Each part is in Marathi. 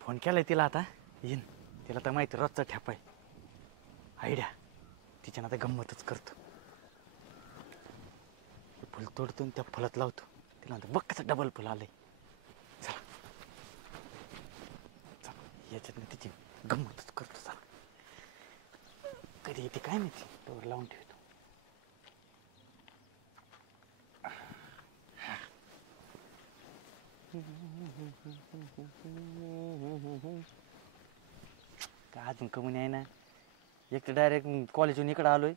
फोन केलाय तिला आता येईन. तिला तर माहिती रोजचा ठेपाय आयडिया. तिच्या आता गंमतच करतो. फुल तोडतो त्या फुलात लावतो. तिला बघ कसं डबल फुल आलंय. चला चला याच्यात तिची गंमतच करतो. चला कधी येते काय माहिती. तोवर लावून ठेवतो. काय अजून कमी आहे ना. एक तर डायरेक्ट कॉलेजहून इकडं आलोय.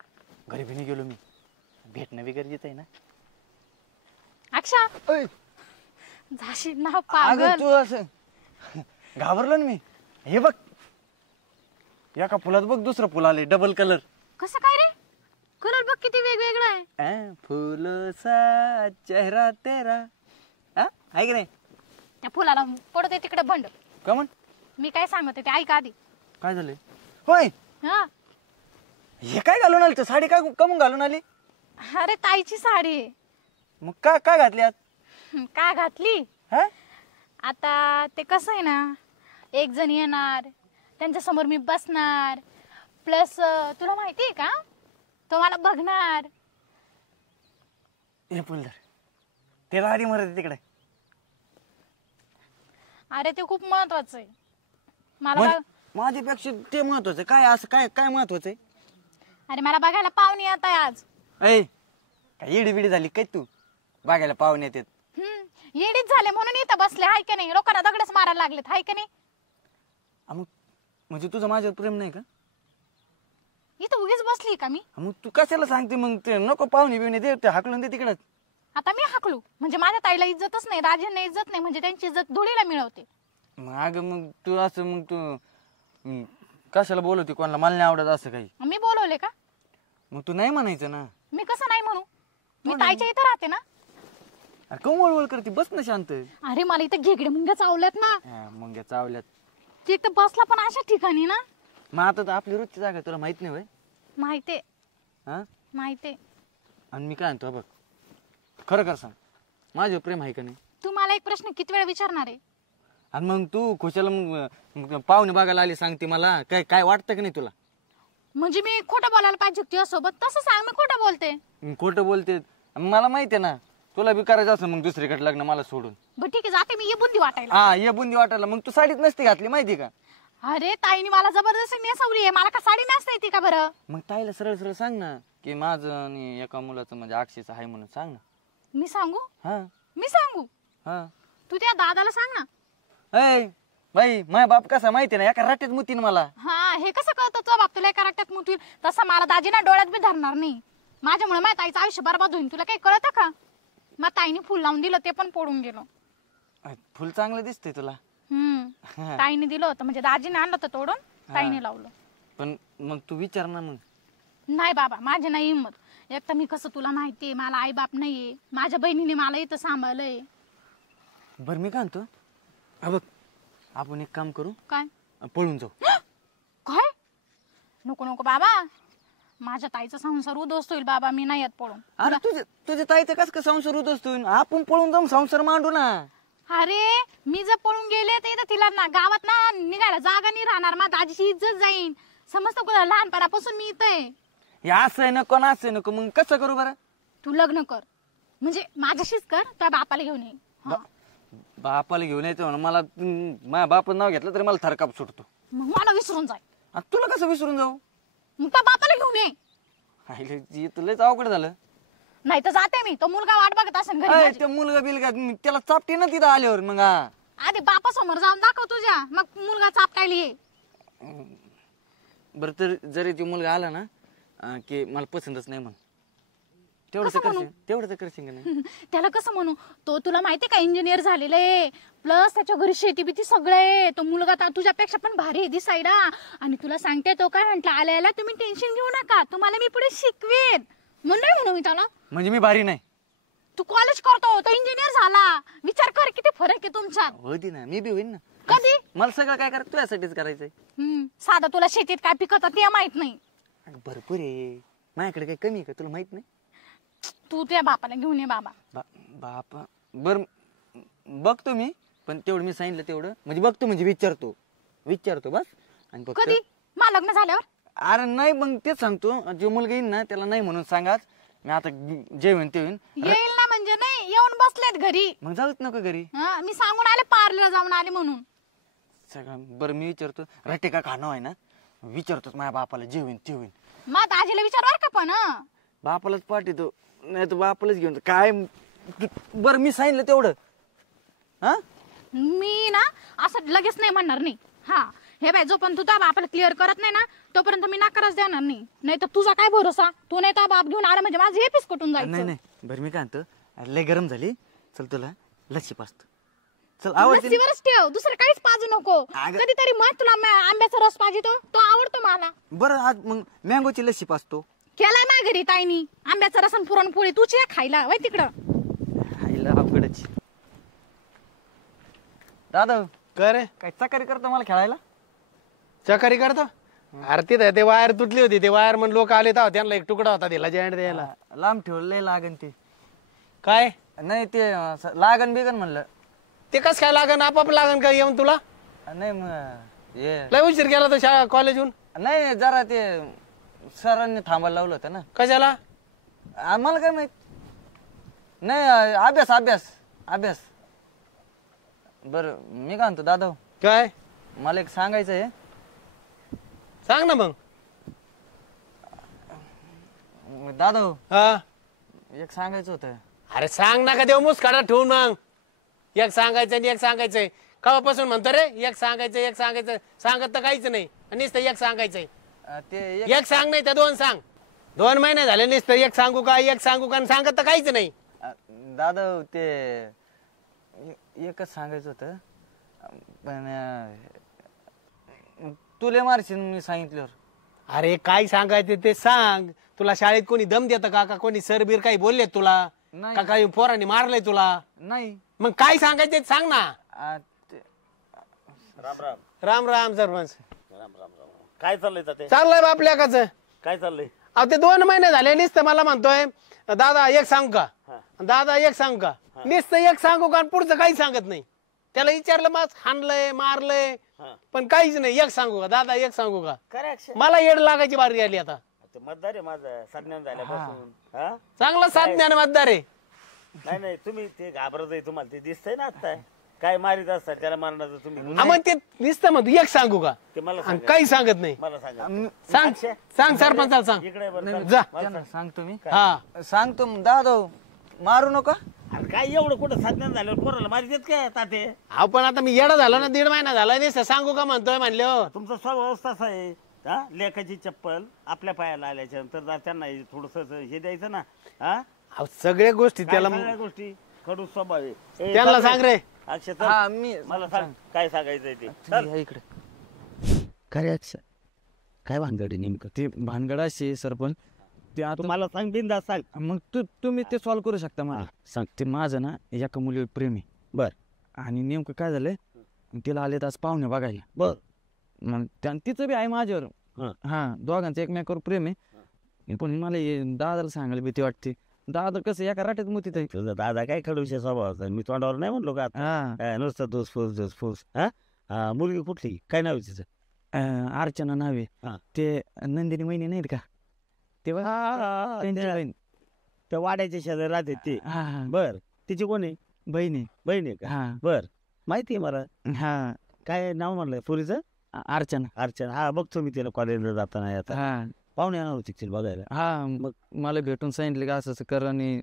घरी बी नाही गेलो मी. भेटणं बी गरजेचं आहे ना. अक्षा झाशी ना पागल. तू असं घाबरलो ना मी. हे बघ एका फुलात बघ दुसरं फुल आले डबल कलर. कसं काय रे. कलर बघ किती वेगवेगळा आहे. फुल सा चेहरा तेरा आहे की नाही. त्या फुलाला पडते तिकडे बंड. का म्हण मी काय सांगते ते ऐक आधी. काय झाले. होय हा हे काय घालून आली. साडी काय कमून घालून आली. अरे ताईची साडी. मग काय काय घातली आज. काय घातली. हा आता ते कसं आहे ना. एक जण येणार त्यांच्या समोर मी बसणार. प्लस तुला माहिती आहे का तो मला बघणार. हे फुलदार ते लाडी मरते तिकडे. अरे ते खूप महत्वाचं आहे मला. माझ्यापेक्षा ते महत्वाचं काय. असं काय काय महत्वाचं आहे. अरे मला बघायला पाहुणे येत आहे आज. ऐ काय येडी बिडी झाली काय तू. बघायला पाहुणे येतात. येडीच झाले म्हणून इथं बसले हाय का नाही. लोकांना दगडच मारायला लागलेत हाय का नाही. मग म्हणजे तुझं माझ्यावर प्रेम नाही का. इथं उगीच बसली का मी. मग तू कशाला सांगते मग. ते नको पाहुणे बिवणे दे ते हाकलून दे तिकडच. आता मी हाकलू म्हणजे माझ्या ताईला इज्जतच नाही. राजांना इज्जत नाही म्हणजे त्यांची इज्जत धुळीला मिळवते. मग अगं मग तू असं मग तू कशाला बोलवते कोणाला. मला नाही आवडत असं काही. मी बोलवले का. मग तू नाही म्हणायचं ना. मी कसं नाही म्हणू. मी ताईच्या इथं राहते ना. अरे कम वळवळ करते बस ना शांत. अरे मला इथं घेगडे मुंग्या चावल्यात ना. मुंग्या चावल्यात. ते तर बसला पण अशा ठिकाणी ना. मग आता तर आपली रोजची जागा तुला माहित नाही होय. माहितीये हा माहितीये. आणि मी काय म्हणतो बघ खरं कर सांग माझं प्रेम आहे का नाही. तू मला एक प्रश्न किती वेळा विचारणार आहे. आणि मग तू खुशाला मग पाहुणे बघायला आली सांगते मला. काय काय वाटतं का नाही तुला. म्हणजे मी खोटं बोलायला पाहिजे तुझ्यासोबत. तसं सांग मी खोटं बोलते. खोटं बोलते. मला माहिती आहे ना तुला बी करायचं असं मग दुसरीकडे लग्न मला सोडून. बरं ठीक आहे जाते मी. ये बुंदी वाटायला. हा ये बुंदी वाटायला. मग तू साडीत नसती घातली माहिती का. अरे ताईने मला जबरदस्ती नेसवली आहे. मला का साडी नेसता येते का बरं. मग ताईला सरळ सरळ सांग ना की माझं आणि एका मुलाचं म्हणजे अक्षयचं आहे म्हणून सांग ना. मी सांगू. हा मी सांगू. हा तू त्या दादाला सांग ना. ऐ बाई माझा बाप कसा माहिती ना एका रट्ट्यात मुतीन मला. हा हे कसं कळतं तुझा बाप तुला एका रट्ट्यात मुतवील. तसं मला दाजीना डोळ्यात बी धरणार नाही. माझ्यामुळे माझ्या ताईचं आयुष्य बरबाद होईल. तुला काही कळतं का. मग ताईने फुल लावून दिलं ते पण पडून गेलो. फुल चांगलं दिसतंय तुला. ताईने दिलं होतं म्हणजे दाजीने आणलं होतं तोडून. ताईने लावलं. पण मग तू विचार ना मग. नाही बाबा माझी नाही हिंमत. एक तर मी कसं तुला माहितीये मला आई बाप नाहीये. माझ्या बहिणीने मला इथं सांभाळलंय. बर मी काय म्हणतो बघ आपण एक काम करू. काय पळून जाऊ. काय नको नको बाबा. माझ्या ताईचा संसार उद्ध्वस्त होईल बाबा. मी नाही येत पळून. अरे तुझ्या ताईचं कसं संसार उद्ध्वस्त होईल. आपण पळून जाऊन संसार मांडू ना. अरे मी जर पळून गेले तर इथं तिला ना गावात ना निघायला जागा नाही राहणार. माझ्या दाजीची इज्जत जाईन. समजतं का. लहानपणापासून मी इथं आहे. असं नको ना असं नको. मग कसं करू बरं. तू लग्न कर म्हणजे माझ्याशीच कर. त्या बापाला घेऊन ये. बापाला घेऊन यायचं म्हणून मला माझ्या बापाचं नाव घेतलं तरी मला थरकाप सुटतो. मग मला विसरून जाय. तुला कसं विसरून जाऊ. मग त्या बापाला घेऊन ये. तुलाच अवघड झालं. नाही तर जाते मी. तो मुलगा वाट बघत असेल घरी. ते मुलगा बिलगा त्याला चापटी ना तिथं आल्यावर. मग आधी बापासमोर जाऊन दाखव तुझ्या. मग मुलगा चापटायला ये. बर तर जरी तो मुलगा आला ना की मला पसंतच नाही म्हणून तेवढं करशील का नाही. त्याला कसं म्हणू. तो तुला माहितीये का इंजिनियर झालेला आहे. प्लस त्याच्या घरी शेती बिती सगळं आहे. तो मुलगा तुझ्यापेक्षा पण भारी आहे दिसायला. आणि तुला सांगते तो काय म्हंटला आल्याला तुम्ही टेन्शन घेऊ नका. तुम्हाला मी पुढे शिकवेन म्हणून नाही म्हणू मी त्याला. म्हणजे मी भारी नाही. तू कॉलेज करतो तो इंजिनियर झाला. विचार कर किती फरक आहे तुमच्यात. होती ना मी बी होईन ना. कधी मला सगळं काय करायचं तुझ्यासाठीच करायचंय. साधा तुला शेतीत काय पिकत ते माहित नाही. भरपूर आहे माझ्याकडे काही कमी का तुला माहित नाही. तू त्या बापाला घेऊन ये बाबा. बापा बर बघतो मी पण तेवढं मी सांगितलं तेवढं म्हणजे बघतो म्हणजे विचारतो बस. आणि फक्त कधी मा लग्न झाल्यावर? अरे नाही मग तेच सांगतो, जो मुलगा येईन ना त्याला नाही म्हणून सांगाच. मी आता जे होईन ते होईन. येईल ना म्हणजे नाही, येऊन बसलेत घरी. मग जाऊच नको घरी. हा, मी सांगून आले पार्लर जाऊन आले म्हणून. सगळं बरं मी विचारतो, रट्टे का खाणं आहे ना विचारतोच माझ्या बापाला, जे होईन ते होईन. मग दाजीला विचारवर का पण? बापालाच पाठवतो, नाही तर बापालाच घेऊन काय. बरं मी सांगितलं तेवढं. हा मी ना असं लगेच नाही म्हणणार नाही. हा हे बाय, जोपर्यंत तू त्या बापाला क्लिअर करत नाही ना तोपर्यंत मी नाकारच देणार नाही. नाही तर तुझा काय भरोसा, तू नाही तर बाप घेऊन आला म्हणजे माझं हे पीस कुठून नाही जायचं. नाही बरं मी काय म्हणतो, लय गरम झाली, चल तुला लस्सी पाचतो. चल आवडते. लस्सीवरच ठेव, दुसरं काहीच पाजू नको. कधीतरी मग तुला आंब्याचा रस पाहिजे तो आवडतो मला. बरं आज मग मँगोची लस्सी पाचतो. केलाय माझ्या घरी ताईनी आंब्याचा रस आणि पुरणपोळी, तुझी आहे खायला वय तिकडं. आईला अवघडच. दादा काय रे काय चकारी करतो मला खेळायला? चकारी करतो? अरे तिथं ते वायर तुटली होती, ते वायर म्हणून लोक आले तर त्यांना एक तुकडा होता दिला जॉईंट द्यायला. लांब ठेवलं लय लागन ते. काय नाही ते लागन बिगन म्हणलं. ते कस काय लागन, आपाप लागन का येऊन तुला? नाही मग हे लय उशीर गेला तो शाळा कॉलेजहून. नाही जरा ते सरांनी थांबायला लावलं होतं ना. कशाला? आम्हाला काय माहित. नाही अभ्यास. बरं मी काय म्हणतो दादा, काय मला एक सांगायचं आहे. सांग ना मग. दादा हा एक सांगायचं होतं. अरे सांग ना, का देव मुसकाडा ठेवून मग. एक सांगायचं आणि एक सांगायचंय. कवापासून म्हणतो रे एक सांगायचं सांगत तर काहीच नाही. नुसतं एक सांगायचंय. ते एक सांग नाही तर दोन सांग. 2 महिने झाले नुसतं एक सांगू का आणि सांगत तर काहीच नाही. दादा ते एकच सांगायचं होतं, पण तुले मारशील मी सांगितल्यावर. अरे काय सांगायचं ते सांग. तुला शाळेत कोणी दम देतं का कोणी सरबीर काही बोलले तुला? नाही. का काही पोरांनी मारलंय तुला? नाही मग काय सांगायचं ते सांग ना. राम राम राम राम सरपंच. राम राम राम. काय चाललंय ताते? चाललंय बाप लेकाचं. काय चाललंय? अहो ते 2 महिने झाले नुसतं मला म्हणतोय दादा एक सांगू का, दादा एक सांगू का. नुसतं एक सांगू का आणि पुढचं काही सांगत नाही. त्याला विचारलं मग हाणलंय मारलंय पण काहीच नाही. एक सांगू का दादा, एक सांगू का. करेक्शन. मला येड लागायची बारी आली आता. ते मतदार आहे माझं संज्ञान झाल्यापासून. हा चांगला साथ ज्ञान मतदार आहे. नाही तुम्ही ते घाबरत आहे, तुम्हाला ते दिसतंय ना आता. काय मारित असतात त्याला मारण्याचं तुम्ही. हा, मग ते नुसतं म्हणतो एक सांगू का ते मला आणि सांगा. काही सांगत नाही. मला सांगा. सांग सरपंचाला सांग. इकडे बरं जा. त्यांना सांगतो मी. हा सांगतो दादा मारू नका. अरे काय एवढं कुठं संज्ञान झाल्यावर पोराला मारित काय ताते? अहो पण आता मी येडा झालो ना, 1.5 महिना झाला नुसतं सांगू का म्हणतोय म्हणले. तुमचा स्वभाव तसा आहे. हा लेखाची चप्पल आपल्या पायाला आल्याच्या नंतर जर त्यांना थोडस हे द्यायचं ना. हा अहो सगळ्या गोष्टी त्याला सगळ्या गोष्टी खडूस स्वभाव आहे. ए, त्यांना चालतंय. सांग रे. अक्षय हा चल. मी मला सांग काय सांगायचंय ते. चल. या इकडे. काय अक्षय काय भानगडी नेमकं? ते भानगड असे सरपंच ते आता मला सांग बिंदास सांग. मग तुम्ही ते सॉल्व्ह करू शकता मला. सांग. ते माझं ना एका मुलीवर प्रेम आहे. बर आणि नेमकं काय झालंय, तिला आले आज पाहुणे बघायला. बर मग तिचं बी आहे माझ्यावर. हा दोघांचं एकमेकावर प्रेम आहे. पण मला दादाला सांगायला भीती वाटते. दादा कसं एका राट्यात मोतीत आहे. तुझा दादा काय खडूशा स्वभावाचा. मी तोंडावर नाही म्हणलो का आता. हा नुसतं दोस फूस. हा मुलगी कुठली काय नाव आहे तिचं? अर्चना नावे. हा. ते नंदिनी वहिनी नाहीत का तेव्हा त्यांची बहीण. त्या वाड्याच्या शेजारी राहते ते. हा बर तिची कोण आहे? बहीण आहे. बहीण आहे का? हा बर माहिती आहे मला. हा काय नाव म्हणलंय पुरीचं? अर्चना. अर्चना. हा बघतो मी तिला कॉलेजला जाताना आता. हा पाहुणे येणार होती तिला बघायला. हा मग मला भेटून सांगितलं का असं असं कर आणि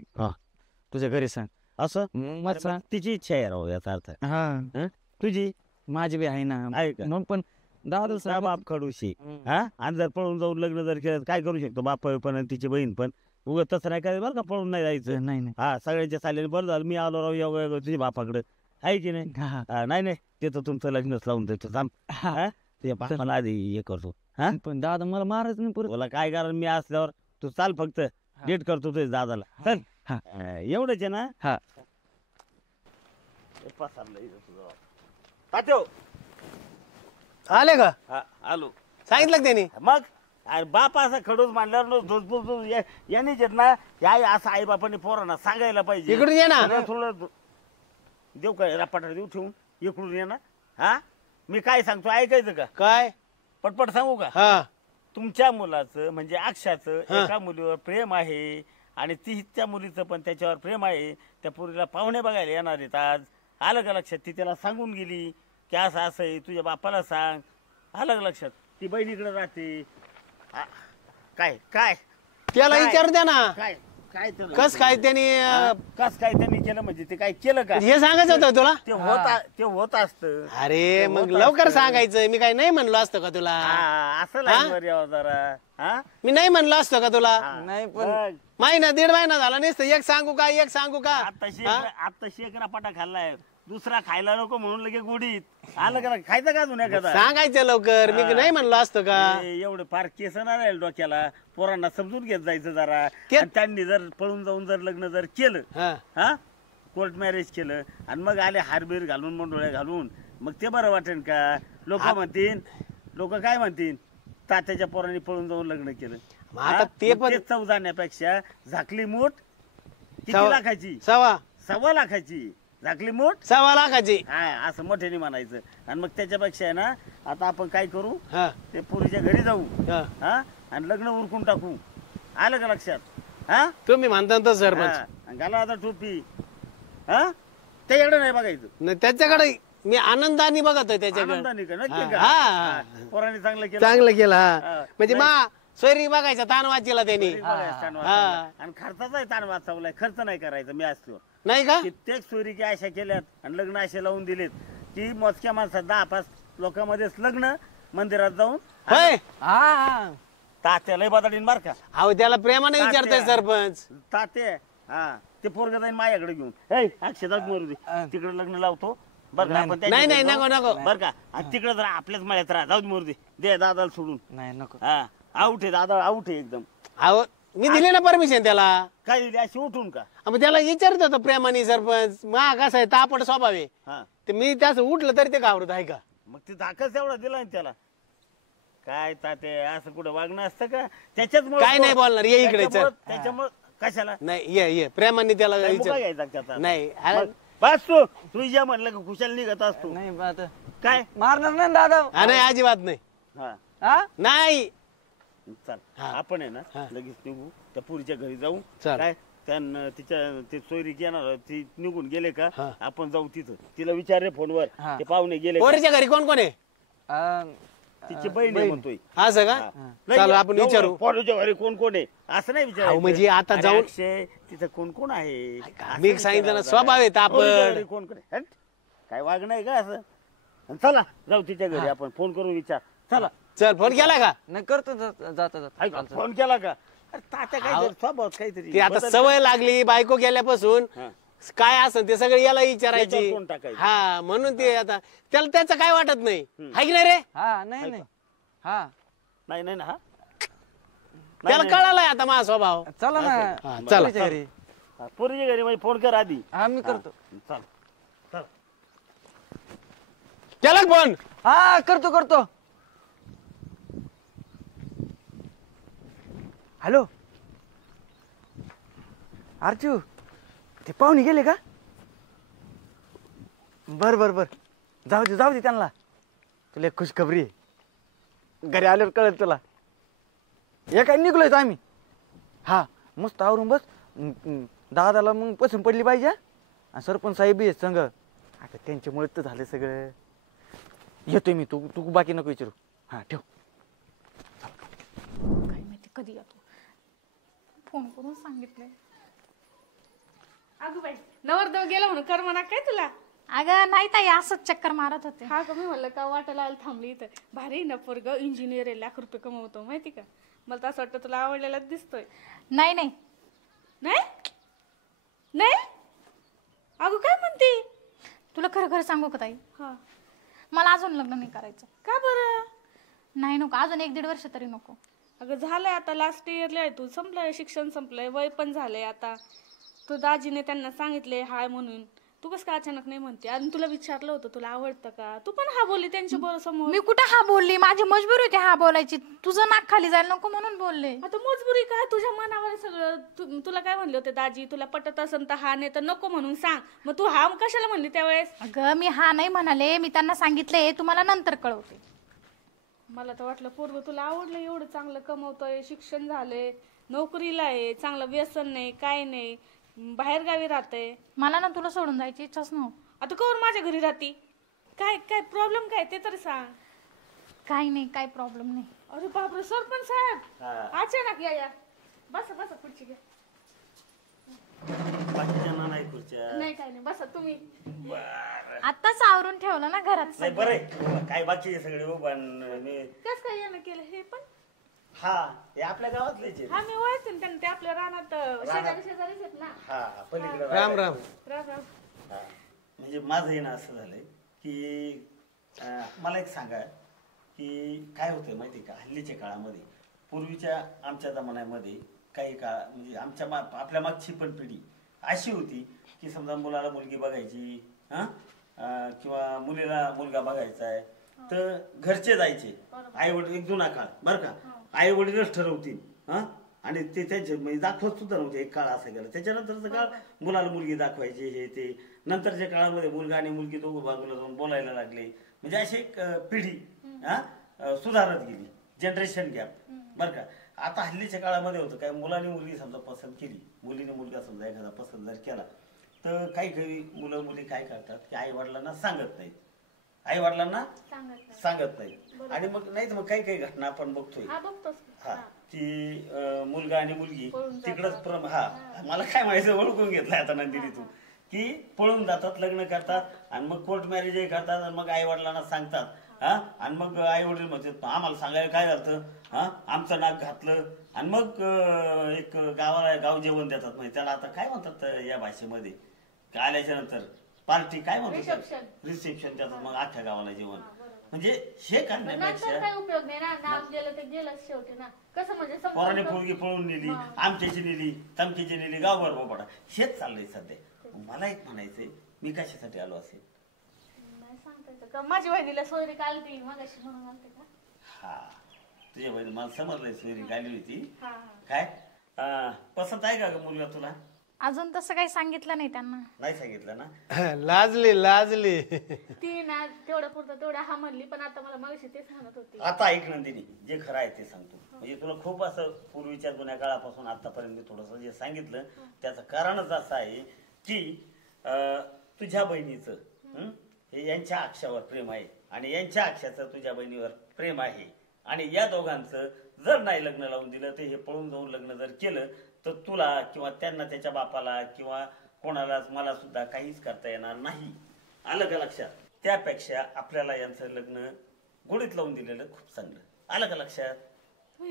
तुझ्या घरी सांग असं मग मला सांग. तिची इच्छा आहे राव याचा अर्थ. हा तुझी माझी बी आहे ना. आहे का? मग पण दादा त्या बाप खडूशी. हा आणि जर पळून जाऊन लग्न जर केलं काय करू शकतो बाप पण आणि तिची बहीण पण. उगत तसं नाही करायचं बरं का, पळून नाही जायचं. नाही नाही. हा सगळ्यांच्या चालेल. बरं झालं मी आलो राव योगा तुझ्या बापाकडे आहे की नाही. हा नाही ते तर तुमचं लग्नच लावून देतो थांब. हा. तुझ्या बापाला आधी हे करतो. हा पण दादा मला मारायचं नाही परत. तुला काय कारण मी असल्यावर तू चाल फक्त डेट करतो तुझ्या दादाला. चल. हा. एवढंच आहे ना. हा तात्यो आले का? आलो. सांगितलं का त्यांनी? मग अरे बाप असा खडूस मांडल्यावर यांनीच येत ना. या असं आई बापाने पोरांना सांगायला पाहिजे. इकडून ये ना. थोडं देऊ काय रपाटा देऊ ठेवून. इकडून ये ना. हा मी काय सांगतो ऐकायचं का? काय? पटपट सांगू का? हा तुमच्या मुलाचं म्हणजे अक्षाचं हा. एका मुलीवर प्रेम आहे आणि ती त्या मुलीचं पण त्याच्यावर प्रेम आहे. त्या पोरीला पाहुणे बघायला येणार आहेत आज. आलं का लक्षात? ती त्याला सांगून गेली की असं असं आहे, तुझ्या बापाला सांग. आलं का लक्षात? ती बहिणीकडे राहते. काय काय त्याला काय? विचारू द्या ना. काय काय त्याला? कस काय त्यांनी कस काय त्यांनी केलं म्हणजे ते काय केलं का? हे सांगायचं होतं तुला? ते होत असतं. अरे ते मग होत लवकर असतं. सांगायचं. मी काय नाही म्हणलो असतो का तुला? असं लाईनवर यावं जरा. हा मी नाही म्हणलो असतो का तुला? नाही पण बघ, महिना 1.5 महिना झाला नसतं. एक सांगू का एक सांगू का? आता शेकरा पाटा खाल्लाय, दुसरा खायला नको म्हणून लगे गोडीत आलं का? खायचं का अजून एखादा? सांगायचं लवकर. मी नाही म्हणलो असतो का? एवढे फार केस नाही राहील डोक्याला. पोरांना समजून घेत जायचं जरा. के- आणि त्यांनी जर पळून जाऊन जर लग्न जर केलं, हा. हा कोर्ट मॅरेज केलं आणि मग आले हारबीर घालून मंडोळ्या घालून, मग ते बरं वाटेल का? लोक म्हणतील, लोक काय म्हणतील, तात्याच्या पोरांनी पळून जाऊन लग्न केलं. मग आता ते पण चव जाण्यापेक्षा झाकली मूठ किती सव्वा- लाखाची? 1.25 लाखाची झाकली मूठ. 1.25 लाखाची. हा असं मोठ्याने म्हणायचं. आणि मग त्याच्यापेक्षा आहे ना, आता आपण काय करू, हा, ते पोरीच्या घरी जाऊ, हा. हा आणि लग्न उरकून टाकू. आलं का लक्षात? हा तुम्ही म्हणता ना तसं सरपंच. हा. घाला आता टोपी. हा त्याच्याकडे नाही बघायचं. नाही, त्याच्याकडे मी आनंदाने बघतोय त्याच्याकडे. आनंदाने का? नक्की का? हा. हा. पोरांनी चांगलं केलं. चांगलं केलं. हा. हा. म्हणजे मा सोयरी बघायचा ताण वाचला त्यांनी. घरी बघायचं ताण वाचवलाय. आणि खर्चाचाही ताण वाचवलाय. खर्च नाही करायचा. मी असतो नाही का? कित्येक चोरीची आशा केल्यात आणि लग्न असे लावून दिलेत की मोजक्या माणसात 10-5 लोकांमध्येच लग्न मंदिरात जाऊन. होय. हा तात्यालाही बदाडीन बर का? अहो त्याला प्रेमाने विचारतोय सरपंच. तात्या हा ते पोरग जाईन माझ्याकडे घेऊन. हे अक्षदाच मरू दे. तिकडे लग्न लावतो बर का? आपण नाही नाही नको नको. बर का? आणि तिकडे जरा आपल्याच मळ्यात राहा. जाऊ दे मरू दे दादाला सोडून. नाही नको. हा आउट आहे दादा, आउट आहे एकदम. अहो मी दिले ना परमिशन त्याला. काय दिली अशी उठून का? मग त्याला विचारत होतं प्रेमाने सरपंच. मा कसं आहे तापड स्वभाव आहे. हा ते मी त्याचं उठलं तरी ते घाबरत आहे का? मग ते धाकच एवढा दिला ना त्याला. काय ताते असं कुठं वागणं असतं का? त्याच्याचमुळे काय नाही बोलणार. ये इकडे चल. त्याच्यामुळे कशाला नाही ये प्रेमाने त्याला काय मुका विचार. घ्यायचा त्याचा? नाही अरे, मग बस तू या म्हणलं का खुशाल निघत असतो. नाही पण आता काय मारणार नाही दादा. नाही अजिबात नाही. हा हा नाही. चल हा. आपण आहे ना हा. लगेच निघू त्या पुरीच्या घरी जाऊ. चल. काय त्यांना तिच्या ते सोयरी येणार ती निघून गेले का हा. आपण जाऊ तिथं. तिला विचार रे फोनवर हा. ते पाहुणे गेले का? पोरीच्या घरी कोण कोण आहे? अं, तिची बहीण आहे म्हणतोय. असं का? नाही, चल आपण जाऊ विचारू. पोरीच्या घरी कोण कोण आहे असं नाही अहो, विचारायचं. म्हणजे आता अरे जाऊन- अक्षय, तिथं कोण कोण आहे असं मी सांगितलं ना विचारायचं. स्वभाव आहे पोरीच्या तापड. घरी कोण कोण आहे? हट. काय वागणं आहे का असं? आणि चला जाऊ तिच्या घरी आपण फोन करून विचार. चला चल फोन केला का? नाही करतो जाता जाता ऐका फोन केला का? अरे तात्या काय स्वभाव काहीतरी ती आता बदल- सवय लागली बायको गेल्यापासून. हा. काय असं ते सगळं याला विचारायची. याच्यावर कोण टाकायचं? हा म्हणून ते आता त्याला त्याचं काय वाटत नाही. हाय की नाही रे? हा नाही नाही हा नाही नाही ना हा त्याला नाही, कळालाय आता माझा स्वभाव. चला ना हा, चला. पोरीच्या घरी. हा, पोरीच्या घरी म्हणजे फोन कर आधी. हा मी करतो. चल चल. केला का फोन? हा करतो करतो. हॅलो अर्जू ते पाहुणे गेले का? बर बर बर जाऊ दे त्यांना. तुला एक खुशखबरी आहे. घरी आल्यावर कळत तुला. हे काय निघलोय आम्ही. हा मस्त आवरून बस. दादाला मग पसंत पडली पाहिजे. आणि सरपंच साहेब आहे संग. आता त्यांच्यामुळे तर झालं सगळं. येतोय मी. तू बाकी नको विचारू. हा ठेव. काय माहिती कधी येतो. फोन करून सांगितलंय. अगं बाई नवरदेव गेला म्हणून कर म्हणा काय तुला? अगं नाही ताई असंच चक्कर मारत होते. हा का मी म्हणलं का वाटायला आलं थांबली इथं. भारी ना पोरग इंजिनियर आहे ₹1,00,000 कमवतो माहिती का? मला तर असं वाटतं तुला आवडलेलाच दिसतोय. नाही नाही नाही नाही अगं काय म्हणते? तुला खरं खरं सांगू का ताई? हा मला अजून लग्न नाही करायचं. का बरं? नाही नको अजून 1-1.5 वर्ष तरी नको. अगं झालंय आता लास्ट इयरला आहे तू. संपलंय शिक्षण संपलंय वय पण झालंय आता. तू दाजीने त्यांना सांगितले हाय म्हणून तू कसं काय अचानक नाही म्हणते? आणि तुला विचारलं होतं तुला आवडतं का, तू पण हा बोलली त्यांच्या बरोबर समोर. मी कुठे हा बोलली? माझी मजबुरी होती हा बोलायची. तुझं नाक खाली जायला नको म्हणून बोलले. आता मजबुरी काय, तुझ्या मनावर सगळं. तुला काय म्हणले होते दाजी, तुला पटत असेल तर हा, नाही तर नको म्हणून सांग. मग तू हा कशाला म्हणली त्यावेळेस? अगं मी हा नाही म्हणाले, मी त्यांना सांगितले तुम्हाला नंतर कळवते. मला तर वाटलं पोरग तुला आवडलं, एवढं चांगलं कमवतोय, शिक्षण झालंय, नोकरीला आहे, चांगलं व्यसन नाही, काय नाही, बाहेर गावी राहते. मला ना तुला सोडून जायची इच्छाच नव्हती. आता कवर माझ्या घरी राहती? काय काय प्रॉब्लेम काय ते तरी सांग. काही नाही, काही प्रॉब्लेम नाही. अरे बापरे, सरपंच साहेब अचानक या. बसा बसा, खुर्ची घ्या. बाकीच्यांना नाही खुर्च्या. नाही काय नाही, बसा तुम्ही. आताच आवरून ठेवलं ना घरात. नाही बरं आहे. काय बाकी सगळे उभा कस काय यानं केलं हे पण? हा हे आपल्या गावातलेच आहेत. हा मी ओळखते ना त्यांना, ते आपल्या रानात शेजारीच आहेत ना. हा पलीकडे राम राम. राम राम. हा. म्हणजे माझं हे ना असं झालंय की मला एक सांगा की काय होतंय माहिती का, हल्लीच्या काळामध्ये पूर्वीच्या आमच्या जमान्यामध्ये काही काळ म्हणजे आपल्या मागची पण पिढी अशी होती की समजा मुलाला मुलगी बघायची किंवा मुलीला मुलगा बघायचा आहे तर घरचे जायचे, आई वडील. एक जुना काळ बरं का, आई वडीलच ठरवतील आणि ते त्यांचे म्हणजे दाखवत सुद्धा नव्हते. एक काळ असा गेला. त्याच्यानंतरचा काळ मुलाला मुलगी दाखवायची हे ते. नंतरच्या काळामध्ये मुलगा आणि मुलगी दोघं बाजूला जाऊन बोलायला लागले. म्हणजे अशी एक पिढी सुधारत गेली, जनरेशन गॅप बरं का. आता हल्लीच्या काळामध्ये होतं काय, मुलाने मुलगी समजा पसंत केली, मुलीने मुलगा समजा एखादा पसंत जर केला तर काही मुलं मुली काय करतात की आई वडिलांना सांगत नाहीत, आई वडिलांना सांगत नाहीत. आणि मग नाही तर मग काही घटना आपण बघतोय हा की मुलगा आणि मुलगी तिकडच मला काय माहिती ओळखून घेतलंय आता नंदिनीतून की पळून जातात, लग्न करतात आणि मग कोर्ट मॅरेज करतात आणि मग आई वडिलांना सांगतात आणि मग आई वडील म्हणतात आम्हाला सांगायला काय झालं, आमचं नाक घातलं. आणि मग एक गाव जेवण देतात. म्हणजे त्याला आता काय म्हणतात या भाषेमध्ये, आल्याच्या नंतर पार्टी काय म्हणतात, रिसेप्शन देतात. मग अख्ख्या गावाला जेवण. म्हणजे हे करण्यापेक्षा उपयोग नाही ना, नाम गेलं तर गेलं शेवटी ना. कसं म्हणजे पोराने पोरगी पळून नेली, आमच्याची नेली, तमकीची नेली, गावभर बोबाडा. हेच चाललंय सध्या. मला एक म्हणायचंय, मी कशासाठी आलो असेल माझी बहिणीला सोयरी काढली मगाशी म्हणून आलते का? हा तुझ्या बहिणी मला समजलंय सोयरी काढली होती. काय पसंत आहे का ग मुलगा तुला? अजून तसं काही सांगितलं नाही त्यांना. नाही सांगितलं ना? लाजली ती ना तेवढं पुरतं तेवढं हा म्हणली, पण आता मला मगाशी तेच म्हणत होती. आता ऐक नंदिनी, जे खरं आहे ते सांगतो. म्हणजे तुला खूप असं पूर्वीच्या जुन्या काळापासून आतापर्यंत मी थोडस जे सांगितलं त्याचं कारणच असं आहे की तुझ्या बहिणीचं हे यांच्या अक्षावर प्रेम आहे आणि यांच्या अक्षाचं तुझ्या बहिणीवर प्रेम आहे. आणि या दोघांचं जर नाही लग्न लावून दिलं तर हे पळून जाऊन लग्न जर केलं तर तुला किंवा त्यांना, त्याच्या बापाला किंवा कोणाला, मला सुद्धा काहीच करता येणार नाही. आलं का लक्षात? त्यापेक्षा आपल्याला यांचं लग्न गोडीत लावून दिलेलं खूप चांगलं. आलं का लक्षात?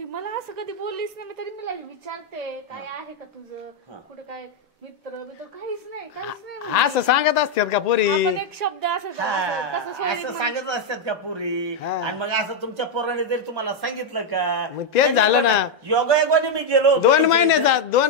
मला असं कधी बोललीच नाही, तरी मी विचारते काय आहे का तुझं, कुठे काय मित्र काहीच नाही. असं सांगत असतात का पोरी? एक शब्द असं सांगत असतात का पोरी? आणि मग असं तुमच्या पोराने जरी तुम्हाला सांगितलं का? मग तेच झालं ना. योगायोगाने मी गेलो 2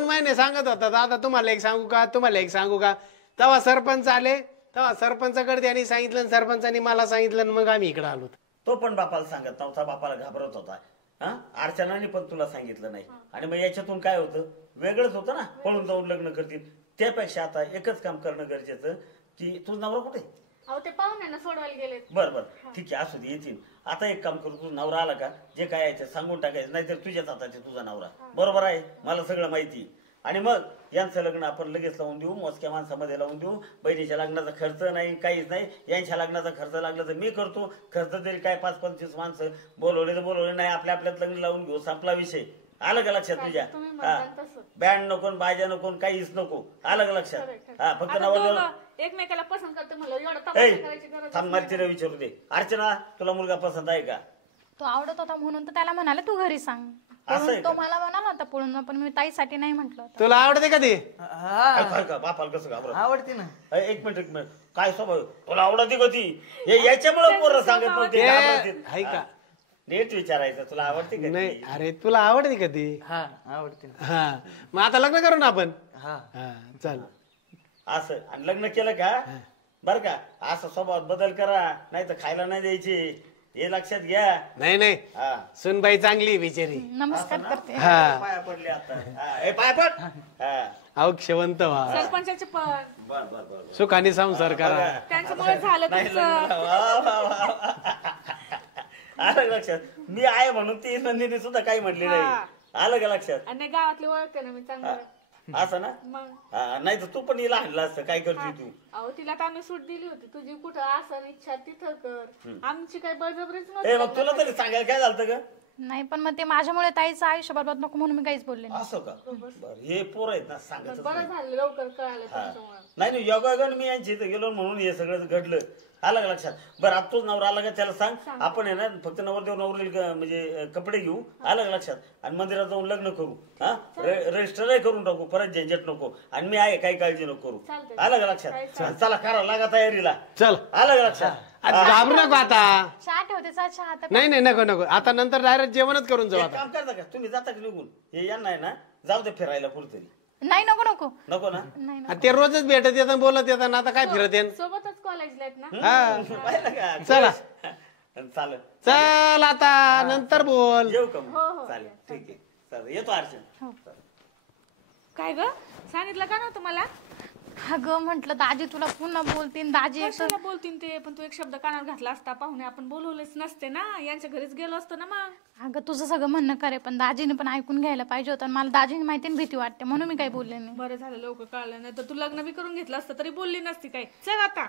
महिने सांगत होता दादा तुम्हाला एक सांगू का. तेव्हा सरपंच आले, तेव्हा सरपंचाकडे त्यांनी सांगितलं, सरपंचानी मला सांगितलं, मग आम्ही इकडे आलो. तो पण बापाला सांगत नव्हता, बापाला घाबरत होता. अर्चनाने पण तुला सांगितलं नाही. आणि मग याच्यातून काय होतं, वेगळंच होतं ना, पळून जाऊन लग्न करतील. त्यापेक्षा आता एकच काम करणं गरजेचं की तुझा नवरा कुठे? ते पाहुण्यांना सोडवायला गेले. बरं ठीक आहे, असू दे, येतील. आता एक काम करू, तुझा नवरा आला का जे काय आहे ते सांगून टाकायचं, नाहीतर तुझ्याच हाताचे तुझा नवरा. बरोबर आहे, मला सगळं माहिती. आणि मग यांचं लग्न आपण लगेच लावून देऊ, मोजक्या माणसामध्ये लावून देऊ. बहिणीच्या लग्नाचा खर्च नाही, काहीच नाही. यांच्या लग्नाचा खर्च लागला तर मी करतो. खर्च तरी काय 5-25 माणसं बोलवले तर बोलवले, नाही आपल्या आपल्यात लग्न लावून घेऊ, संपला विषय. आलं का लक्षात तुझ्या? बँड नको, बाजा नको, काहीच नको. आलं का लक्षात? हा फक्त नवरा एकमेकाला पसंत करते. मला थांब, तिला विचारू दे. अर्चना, तुला मुलगा पसंत आहे का? तो आवडत होता म्हणून तर त्याला म्हणाले तू घरी सांग. तो मला म्हणाला होता पळून, पण मी ताईसाठी नाही म्हटलं. तुला आवडते का ते? बापाला कसं घाबरत? आवडते ना. एक मिनिट काय स्वभाव, तुला आवडते का ती? याच्यामुळे पोरं सांगत नव्हते. का नीट विचारायचं, तुला आवडते का? नाही, अरे तुला आवडते का ती? हा आवडते ना. हा, मग आता लग्न करू ना आपण. हा चल. असं आणि लग्न केलं का बर का असं स्वभावात बदल करा नाही तर खायला नाही द्यायची हे लक्षात घ्या. नाही नाही हा सुनबाई चांगली आहे बिचारी. नमस्कार करते. हा पाया पडले आता. हे पाया पड. हा अवक्षवंत व्हा, सरपंचाचे पण बर बर बर सुखाने संसार करा. त्यांच्यामुळे झालं नाही तुमचं. लग्न. वा, वा, वा. आलं का लक्षात. मी आहे म्हणून ती नंदिनी सुद्धा काही म्हणली नाही. आलं का लक्षात. आणि गावातली ओळखते ना मी चांगलं. असं ना मग नाही तर तू पण हिला आणलं असतं काय करते तू. अहो तिला तर आम्ही सूट दिली होती तुझी कुठं असं इच्छा तिथं कर. आमची काही बळजबरीच ए मग तुला नव्हती. तरी सांगायला काय झालं का नाही पण मग ते माझ्यामुळे ताईचं आयुष्य बरबाद नको म्हणून मी काहीच बोलले नाही. असं का बरं हे पोर आहेत ना सांगायचं बरं झालं लवकर कळालं हा. तुमच्यामुळे. नाही नाही योगायोगाने मी यांच्या इथं गेलो म्हणून हे सगळं घडलं. आलं का लक्षात. बरं आता तोच नवरा आला का त्याला सांग आपण आहे ना फक्त नवरदेव नवरी म्हणजे कपडे घेऊ. आलं का लक्षात आणि मंदिरात जाऊन लग्न करू. हा रजिस्टरही करून टाकू परत झंझट नको आणि मी आहे काही काळजी नको करू. चालतंय. आलं का लक्षात. चला करा लागा तयारीला. चल आलं का लक्षात. आता घाबरू नको आता. चहा ठेवते चहा आता. नाही नाही नको नको आता नंतर डायरेक्ट जेवणच करून जाऊ एक आता. काम करता का तुम्ही जाता का निघून हे यांना आहे ना जाऊ दे फिरायला कुठतरी. नाही नको नको नको ना नाही आ, ते रोजच भेटत येतात बोलत येतात आता काय फिरत येन. सोबतच कॉलेजला आहेत ना. हा पाहिलं का चला. चालेल चल आता नंतर बोल. येऊ का मग? चालेल ठीक आहे चालेल येतो अर्चन. काय ग सांगितलं का नव्हतं मला. अगं म्हंटल दाजी तुला पुन्हा बोलतीन दाजी एक कशाला बोलतीन ते पण तू एक शब्द कानावर घातला असता पाहुणे आपण बोलवलेच नसते ना यांच्या घरीच गेलो असतो ना मग. अगं तुझं सगळं म्हणणं करे पण दाजीने पण ऐकून घ्यायला पाहिजे होतं आणि मला दाजीने माहिती आणि भीती वाटते म्हणून मी काही बोलले नाही. बरं झालं लवकर कळलं नाही तर तू लग्न बी करून घेतलं असतं तरी बोलली नसती काय. चल आता